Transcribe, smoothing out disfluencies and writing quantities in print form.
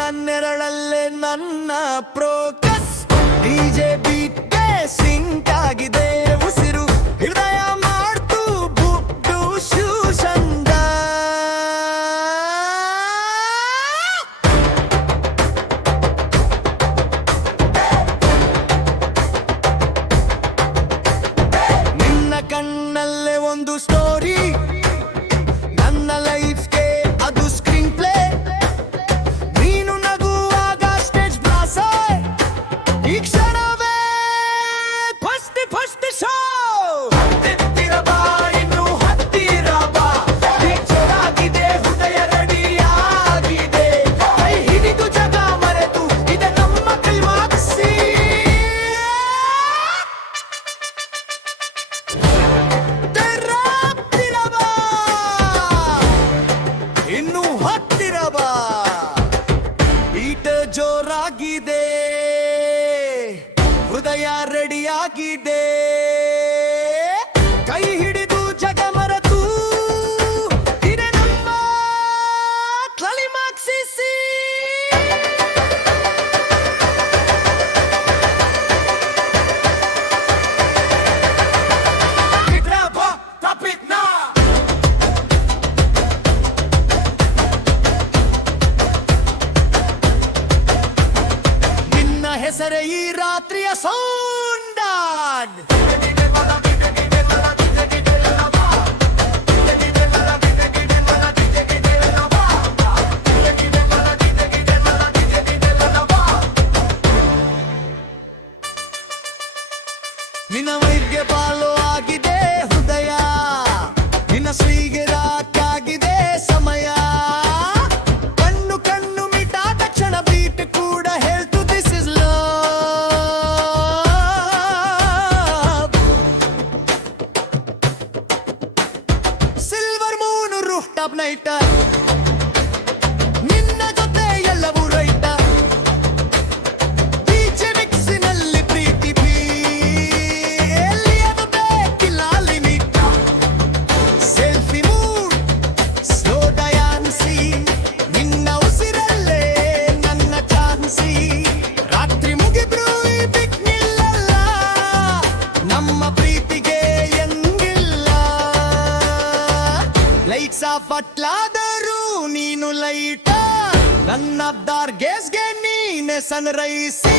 ನನ್ನೆರಳಲ್ಲೇ ನನ್ನ ಪ್ರೋಕಸ್ DJ ಬೀಟ್ಗೆ sync ಆಗಿದೆ ಉಸಿರು ಹೃದಯ ಮಾಡ್ತು ಬುಟ್ಟು ಶೂಷಂದ ನಿನ್ನ ಕಣ್ಣಲ್ಲೇ ಒಂದು ಸ್ಟೋರಿ ನನ್ನ ಲೈಫ್ಗೆ ಅದು ಸ್ಕ್ರೀನ್ ಪ್ಲೇ ನೀನು ನಗುವಾಗ ಸ್ಟೇಜ್ ಬ್ಲಾಸ್ ಈ ಕ್ಷಣವೇ ಫಸ್ಟ್ ಶೋ ಹತ್ತಿರ ಬಾ ಇನ್ನು ಹತ್ತಿರ ಬಾ ಜೋರಾಗಿದೆ ಹೃದಯ ರೆಡಿಯಾಗಿದೆ ಕೈ ಹಿಡಿದು ಜಗ ಮರೆತು ಇದೆ ನಮ್ಮ ಕ್ಲೈಮ್ಯಾಕ್ಸಿ ಇನ್ನು ಹತ್ತಿರ ಬಾ ಬೀಟ್ ಜೋರಾಗಿದೆ ಹೃದಯ ರೆಡಿಯಾಗಿದೆ ಕೈ ಹಿಡಿದು ಜಗ ಮರೆತು ಇದೆ ನಮ್ಮ ಕ್ಲೈಮ್ಯಾಕ್ಸ್ ಹೆಸರೇ ಈ ರಾತ್ರಿಯ ಸೌಂಡಾನ್ ನಿನ್ನ ವೈದ್ಯ ಪಾಲು ಆಗಿದೆ ಹೃದಯ ನಿನ್ನ ಸ್ವೀಗೆ ರಾಕಾಗಿದೆ ಸಮಯ ಕಣ್ಣು ಮಿಟ ತಕ್ಷಣ ಬೀಟ್ ಕೂಡ ಹೇಳ್ತು this is silver Moon roof top night ನಿನ್ನ ಜೊತೆ ಎಲ್ಲವೂ ರೈಟ ಡಿಜೆ ಮಿಕ್ಸಿನಲ್ಲಿ ಪ್ರೀತಿ ಎಲ್ಲಿಯದು ಬೇಕಿಲ್ಲ ಲಿಮಿಟ್ ಸೆಲ್ಫಿ ಮೂಡ್ ಸ್ಲೋ ಡಯಾನ್ಸಿ ನಿನ್ನ ಉಸಿರಲ್ಲೇ ನನ್ನ ಚಾನ್ಸಿ ರಾತ್ರಿ ಮುಗಿದ್ರು ಈ ಬಿಗ್ ನಿಲ್ಲಲ್ಲ ನಮ್ಮ ಪ್ರೀತಿಗೆ ಎಂಗಿಲ್ಲ ಲೈಟ್ಸ್ ಆಫ್ ಅಟ್ಲಾದರೂ ನೀನು ಲೈಟ ನನ್ನ ಡಾರ್ಕ್ ಗೇಸ್ಗೆ ನೀನೆ ಸನ್ರೈಸಿ